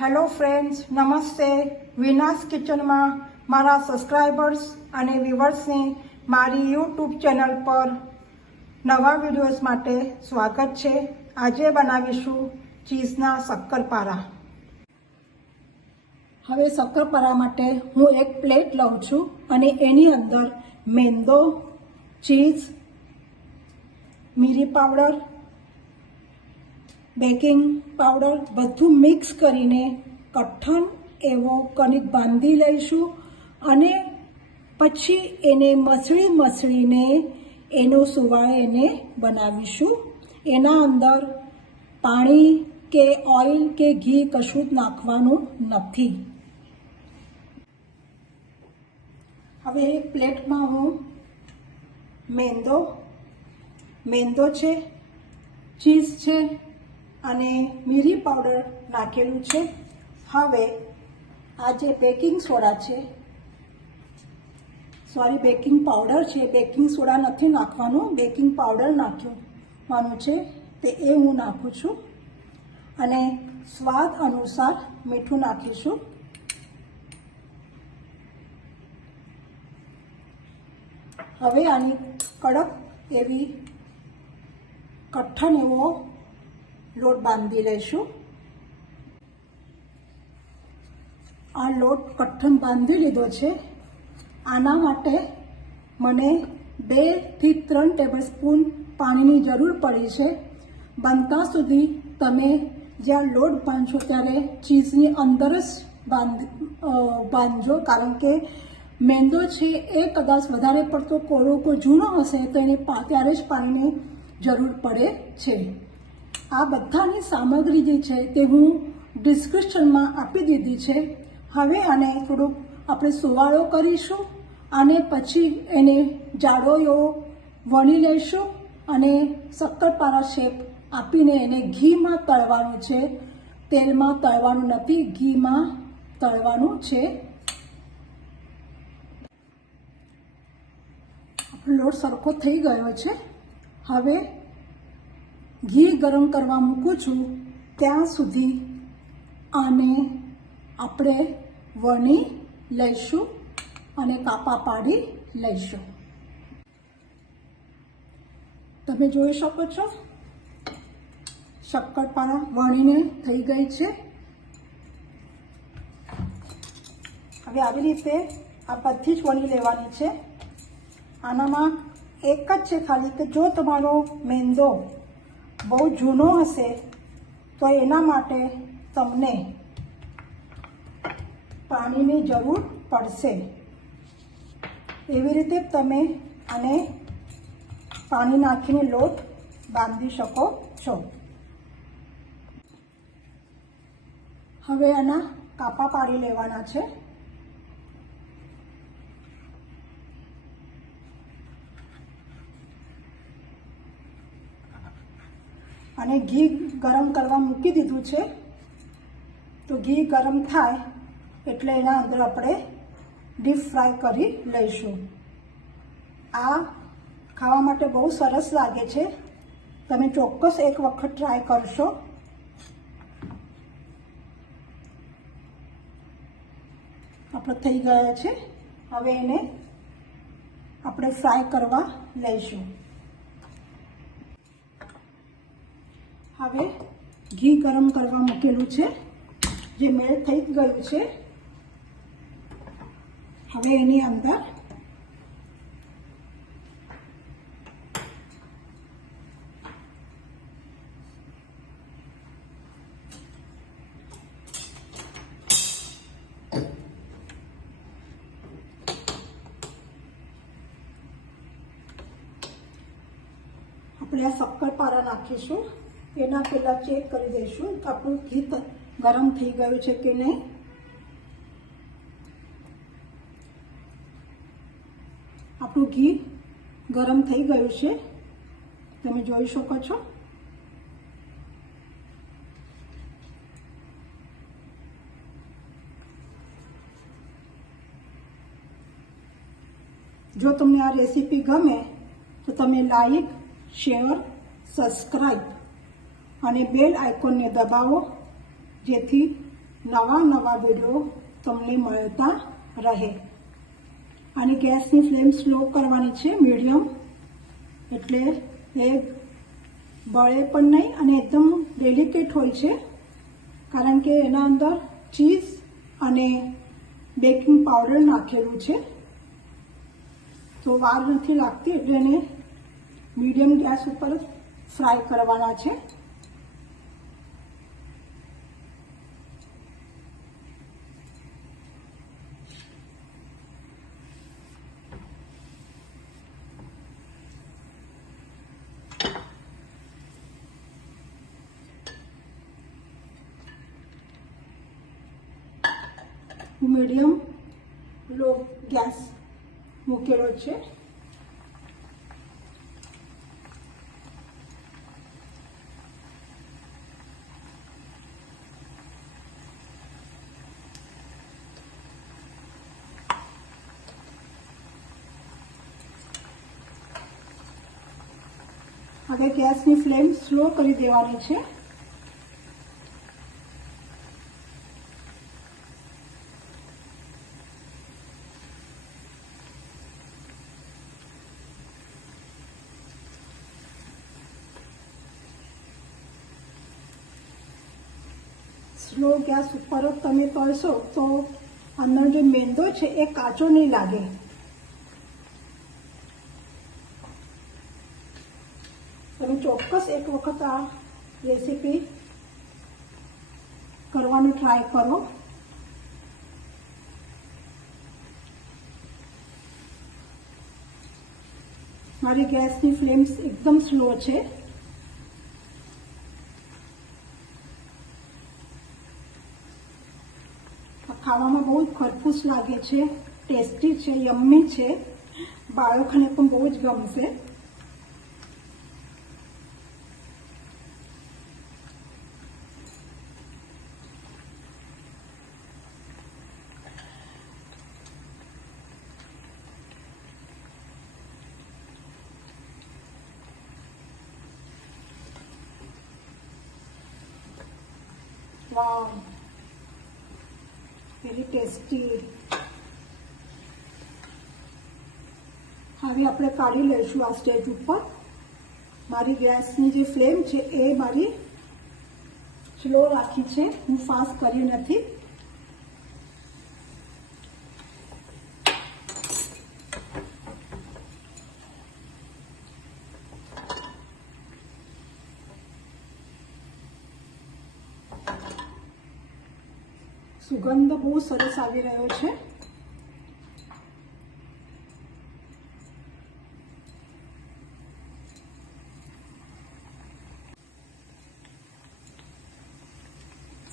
Hello friends, નમસ્તે. વિનાસ કિચનમાં મારા સબસ્ક્રાઈબર્સ અને વ્યુઅર્સને મારી યુટ્યુબ ચેનલ પર નવા વિડીયોઝ માટે સ્વાગત છે. આજે બનાવીશું ચીઝના શક્કરપારા. હવે શક્કરપારા માટે હું એક પ્લેટ લઉં છું અને એની અંદર મેંદો, ચીઝ, મીરી પાવડર, બેકિંગ પાવડર બધું મિક્સ કરીને કઠણ એવો કણિક બાંધી લઈશું અને પછી એને મસળીને એનો સુવાળ એને બનાવીશું. એના અંદર પાણી કે ઓઇલ કે ઘી કશું જ નાખવાનું નથી. હવે એક પ્લેટમાં હું મેંદો છે, ચીઝ છે અને મીરી પાવડર નાખેલું છે. હવે આ જે બેકિંગ પાવડર છે, બેકિંગ સોડા નથી નાખવાનું, બેકિંગ પાવડર નાખવાનું છે, તે એ હું નાખું છું અને સ્વાદ અનુસાર મીઠું નાખીશું. હવે આની કડક એવી કઠણ એવો લોટ બાંધી લઈશું. આ લોટ કઠણ બાંધી લીધો છે. આના માટે મને 2 થી 3 ટેબલસ્પૂન પાણીની જરૂર પડી છે. બનતા સુધી તમે જ્યાં લોટ બાંધશો ત્યારે ચીઝની અંદર જ બાંધજો, કારણ કે મેંદો છે એ કદાચ વધારે પડતો કોરો કે જૂનો હશે તો એને ત્યારે જ પાણીની જરૂર પડે છે. આ બધાની સામગ્રી જે છે તે હું ડિસ્ક્રિપ્શનમાં આપી દીધી છે. હવે આને થોડુંક આપણે સુવાળો કરીશું અને પછી એને જાડો એવો વણી લઈશું અને શક્કરપારા શેપ આપીને એને ઘીમાં તળવાનું છે. તેલમાં તળવાનું નથી, ઘીમાં તળવાનું છે. લોટ સરખો થઈ ગયો છે. હવે ઘી ગરમ કરવા મૂકું છું ત્યાં સુધી આને આપણે વણી લઈશું અને કાપા પાડી લઈશું. તમે જોઈ શકો છો શક્કરપારા વણીને થઈ ગઈ છે. હવે આવી રીતે આ બધી જ વણી લેવાની છે. આનામાં એક જ છે ખાલી કે જો તમારો મેંદો બહુ જૂનો હશે તો એના માટે તમને પાણીની જરૂર પડશે. એવી રીતે તમે આને પાણી નાખીને લોટ બાંધી શકો છો. હવે આના કાપા પાડી લેવાના છે. અને ઘી ગરમ કરવા મૂકી દીધું છે. તો ઘી ગરમ થાય એટલે એના અંદર આપણે ડીપ ફ્રાય કરી લઈશું. આ ખાવા માટે બહુ સરસ લાગે છે. તમે ચોક્કસ એક વખત ટ્રાય કરશો. આપણે થઈ ગયા છે. હવે એને આપણે ફ્રાય કરવા લઈશું. હવે ઘી ગરમ કરવા મૂકેલું છે, જે મેલ્ટ થઈ ગયું છે. હવે એની અંદર આપણે આ શક્કરપારા નાખીશું. એના પહેલાં ચેક કરી દઈશું કે આપણું ઘી ગરમ થઈ ગયું છે કે નહીં. આપણું ઘી ગરમ થઈ ગયું છે, તમે જોઈ શકો છો. જો તમને આ રેસીપી ગમે તો તમે લાઈક, શેર, સબસ્ક્રાઈબ અને બેલ આઇકોનને દબાવો, જેથી નવા વિડીયો તમને મળતા રહે. અને ગેસની ફ્લેમ સ્લો કરવાની છે, મીડિયમ, એટલે એ બળે પણ નહીં અને એકદમ ડેલિકેટ હોય છે, કારણ કે એના અંદર ચીઝ અને બેકિંગ પાવડર નાખેલું છે. તો વાર નથી લાગતી, એટલે એને મીડિયમ ગેસ ઉપર ફ્રાય કરવાના છે. મીડિયમ લો ગેસ મૂકેલો છે. હવે ગેસની ફ્લેમ સ્લો કરી દેવાની છે. સ્લો ગેસ ઉપર જ તમે તળશો તો અંદર જે મેંદો છે એ કાચો નહીં લાગે. તમે ચોક્કસ એક વખત આ રેસીપી કરવાનું ટ્રાય કરો. મારી ગેસની ફ્લેમ એકદમ સ્લો છે. ખાવામાં બહુ જ ખરપૂસ લાગે છે, ટેસ્ટી છે, યમ્મી છે, બાળકોને પણ બહુ જ ગમશે. વાવ, વેરી ટેસ્ટી. હવે આપણે કાઢી લઈશું આ સ્ટેજ ઉપર. મારી ગેસની જે ફ્લેમ છે એ મારી સ્લો રાખી છે, હું ફાસ્ટ કરી નથી. સુગંધ બહુ સરસ આવી રહ્યો છે.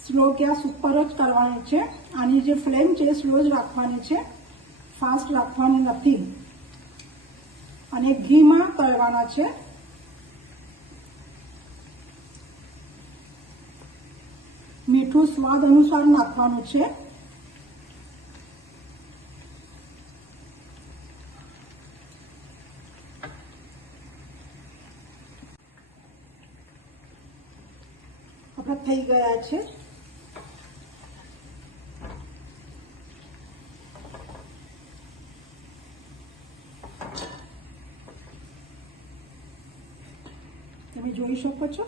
સ્લો ગેસ ઉપર જ કરવાની છે. આની જે ફ્લેમ છે સ્લો જ રાખવાની છે, ફાસ્ટ રાખવાની નથી. અને ઘીમાં તળવાના છે. મીઠું સ્વાદ અનુસાર નાખવાનું છે. આપણા થઈ ગયા છે. તમે જોઈ શકો છો.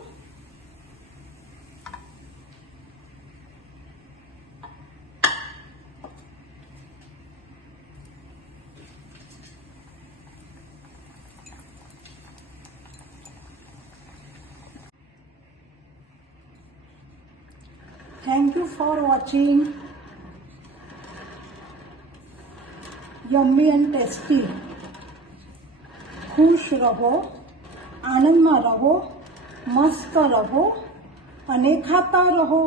Thank you for watching. Yummy and tasty. खुश रहो, आनंद में रहो, मस्त रहो અને ખાતા રહો.